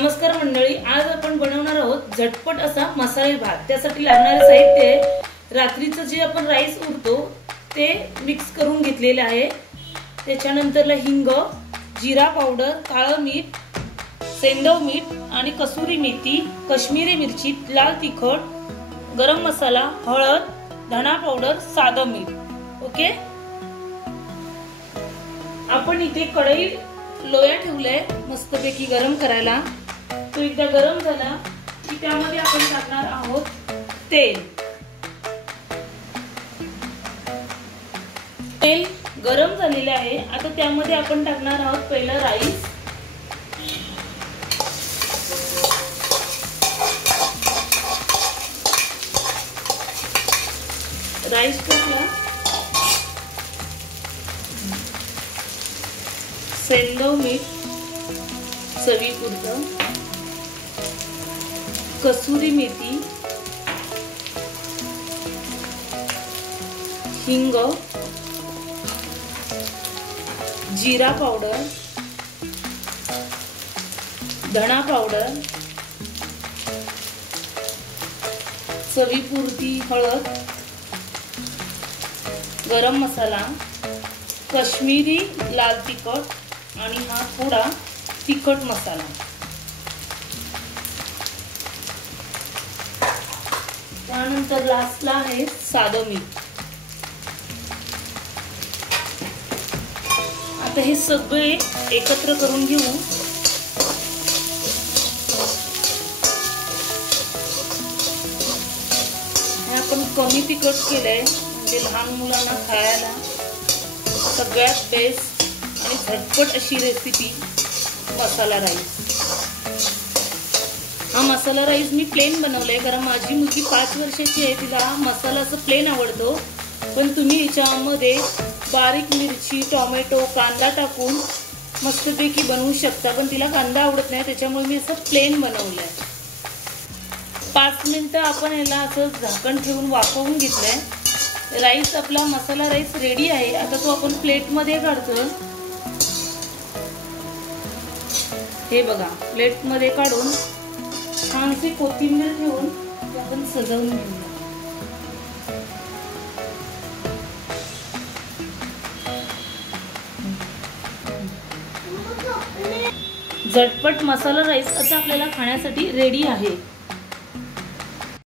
नमस्कार मंडळी, आज आपण बनवणार आहोत झटपट असा मसाले भात। त्यासाठी लागणारे साहित्य आहे रात्रीचं जे आपण राईस उरतो ते मिक्स करून घेतलेले आहे। त्याच्यानंतरला हिंग, जिरा पावडर, काळं मीठ, सेंधव मीठ आणि कसुरी मेथी, काश्मीरी मिरची, लाल तिखट, गरम मसाला, हळद, धना पावडर, साधं मीठ। ओके, आपण इथे कढई लोया ठेवलाय मस्तपैकी गरम करायला। तो एकदा गरम झाला की त्यामध्ये आपण टाकणार आहोत तेल। तेल गरम झालेले आहे। आता त्यामध्ये आपण टाकणार आहोत पहिला राईस। राईस टाकला, सेंधव मीठ चवीपुरतं, कसुरी मेथी, हिंग, जिरा पावडर, धना पावडर, चवीपुरती हळद, गरम मसाला, काश्मीरी लाल तिखट आणि हा थोडा तिखट मसाला। त्यानंतर लास्टला आहे साधं मीठ। आता हे सगळे एकत्र करून घेऊ। हे आपण कमी तिखट केलंय म्हणजे लहान मुलांना खायला सगळ्यात बेस्ट आणि झटपट अशी रेसिपी मसाला राईस। हा मसाला राईस मी प्लेन बनवलाय कारण माझी मुलगी 5 वर्षाची आहे, तिला मसाला असं प्लेन आवडतो। पण तुम्ही याच्यामध्ये बारीक मिरची, टोमॅटो, कांदा टाकून मस्तपैकी बनवू शकता, पण तिला कांदा आवडत नाही त्याच्यामुळे मी असं प्लेन बनवलंय। 5 मिनिटं आपण याला असं झाकण ठेवून वाफवून घेतलंय। राईस आपला मसाला राईस रेडी आहे। आता तो आपण प्लेट मध्ये काढतोय। हे बघा, प्लेट मध्ये काढून छानशी कोथिंबीर ठेवून आपण सजवून घेऊया। झटपट मसाला राईस आता आपल्याला खाण्यासाठी रेडी आहे।